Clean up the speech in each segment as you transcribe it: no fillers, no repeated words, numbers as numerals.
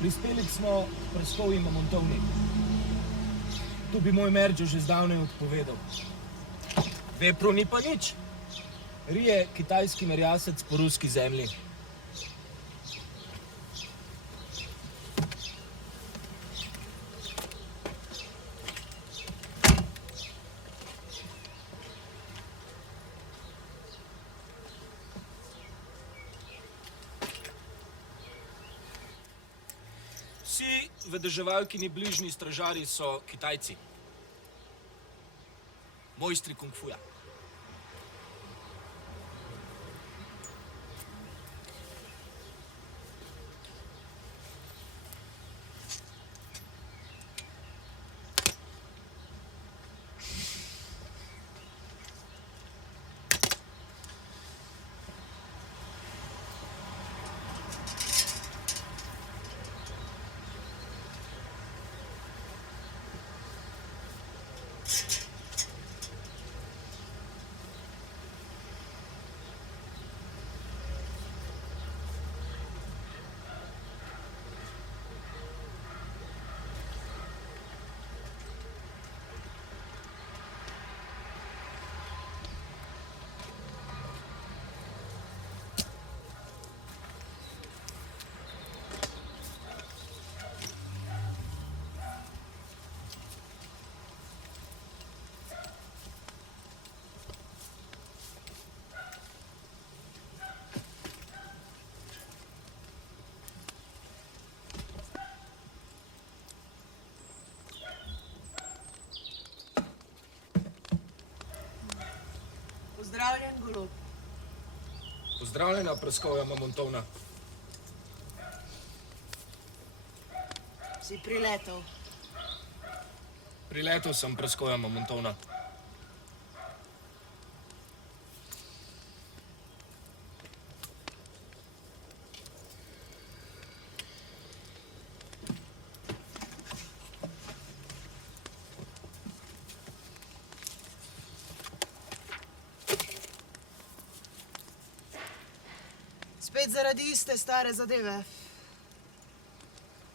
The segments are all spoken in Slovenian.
Prispeli smo k Praskovji Mamontovni. Tu bi moj Merdžo že zdavnaj odpovedal. Vepru ni pa nič. Rije kitajski merjasec po ruski zemlji. Vsi vedeževalkini bližnji stražarji so Kitajci. Mojstri kung fuja. Pozdravljen, golob. Pozdravljena, Praskovja Mamontovna. Si priletel. Priletel sem, Praskovja Mamontovna. Spet zaradi iste stare zadeve.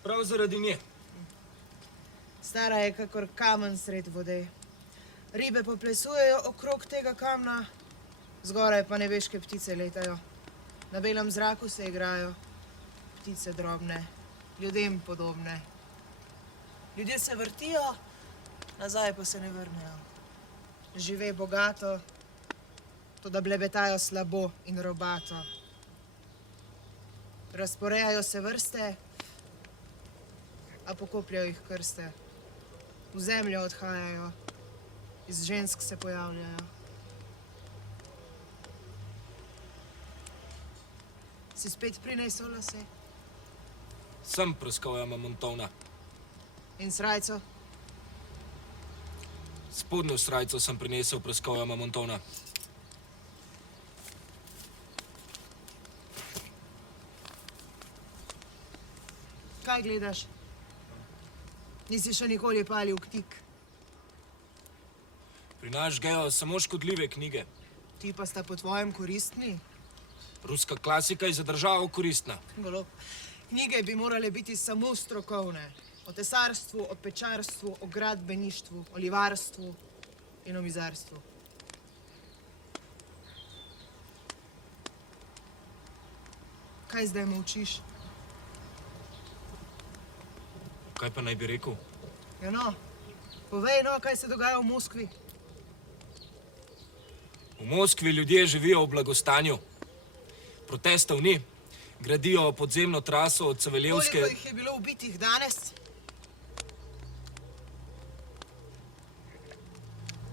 Prav zaradi nje. Stara je kakor kamen sred vode. Ribe poplesujejo okrog tega kamna, zgoraj pa nebeške ptice letajo. Na belem zraku se igrajo. Ptice drobne, ljudem podobne. Ljudje se vrtijo, nazaj pa se ne vrnejo. Žive bogato, toda blebetajo slabo in robato. Razporejajo se vrste, a pokopljajo jih krste. V zemljo odhajajo, iz žensk se pojavljajo. Si spet prinesel lase? Sem, Praskovja Mamontovna. In srajco? Spodnjo srajco sem prinesel, Praskovja Mamontovna. Kaj gledaš? Nisi še nikoli palil knjig. Pri nas žgejo samo škodljive knjige. Ti pa sta po tvojem koristni? Ruska klasika je za državo koristna. Golob, knjige bi morale biti samo strokovne. O tesarstvu, o pečarstvu, o gradbeništvu, o livarstvu in o mizarstvu. Kaj zdaj molčiš? Kaj pa naj bi rekel? Ja no, povej no, kaj se dogaja v Moskvi. V Moskvi ljudje živijo v blagostanju. Protestov ni. Gradijo podzemno traso od Ceveljevske... Koliko jih je bilo ubitih danes?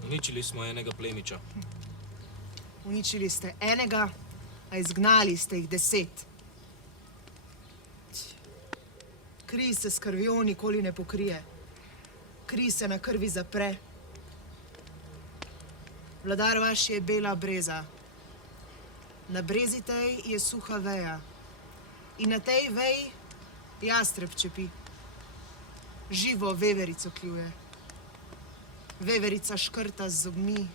Uničili smo enega plemiča. Uničili ste enega, a izgnali ste jih 10. Kri se s krvjo nikoli ne pokrije. Kri se na krvi zapre. Vladar vaš je bela breza. Na brezi tej je suha veja. In na tej veji jastreb čepi. Živo veverico kljuje. Veverica škrta z zobmi.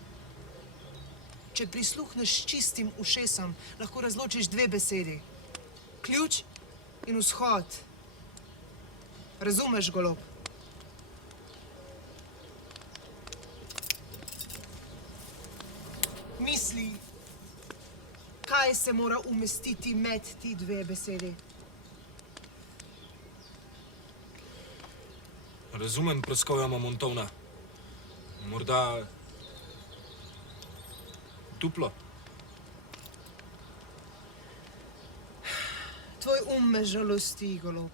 Če prisluhneš čistim ušesom, lahko razločiš 2 besedi. Ključ in vzhod. Razumeš, golob? Misli, kaj se mora umestiti med ti dve besedi. Razumem, Praskovja Mamontovna. Morda duplo. Tvoj me žalosti, golob.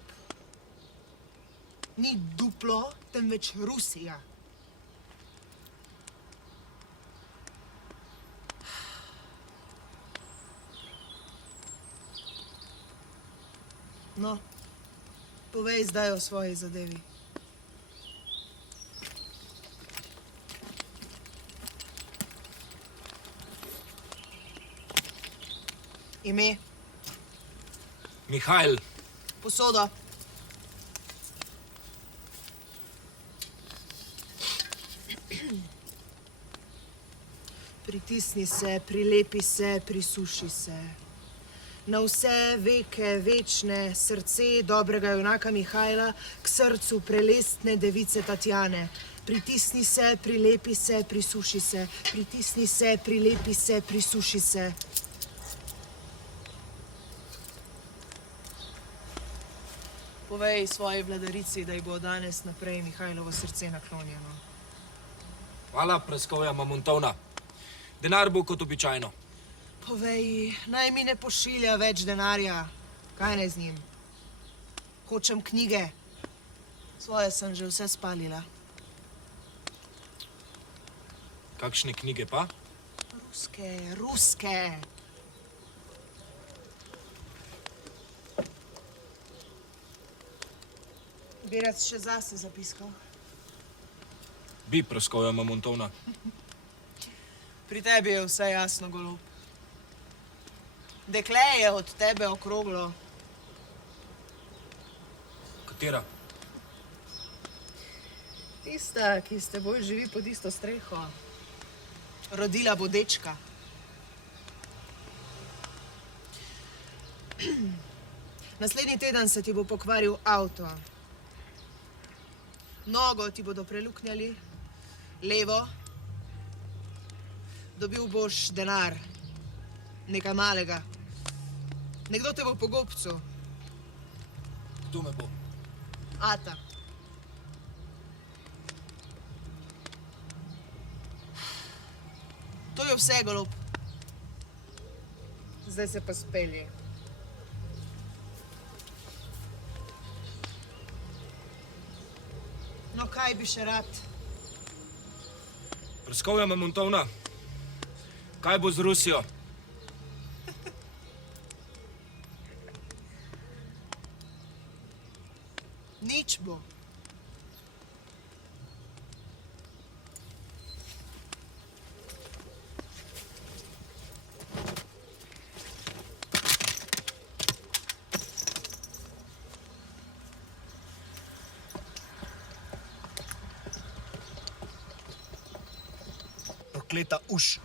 Ni duplo, temveč Rusija. No, povej zdaj o svoji zadevi. Ime, Mihajl, posoda. Pritisni se, prilepi se, prisuši se. Na vse veke večne srce dobrega junaka Mihajla k srcu prelestne device Tatjane. Pritisni se, prilepi se, prisuši se. Pritisni se, prilepi se, prisuši se. Povej svoji vladarici, da ji bo danes naprej Mihajlovo srce naklonjeno. hvala, Praskovja Mamontovna. Denar bo kot običajno. Povej, naj mi ne pošilja več denarja. Kaj naj z njim? Hočem knjige. Svoje sem že vse spalila. Kakšne knjige pa? Ruske. Bi rad še zase zapiskal. Bi, Praskovja Mamontovna. Pri tebi je vse jasno, golob. Dekle je od tebe okroglo. Katera? Tista, ki s teboj živi pod isto streho. Rodila bo dečka. Naslednji teden se ti bo pokvaril avto. Nogo ti bodo preluknjali, levo. Dobil boš denar, nekaj malega. Nekdo te bo po gobcu. Kdo me bo? Ata. To je vse, golob. Zdaj se pa spelji. No, kaj bi še rad? Praskovja Mamontovna, kaj bo z Rusijo? Nič bo. Prokleta uš.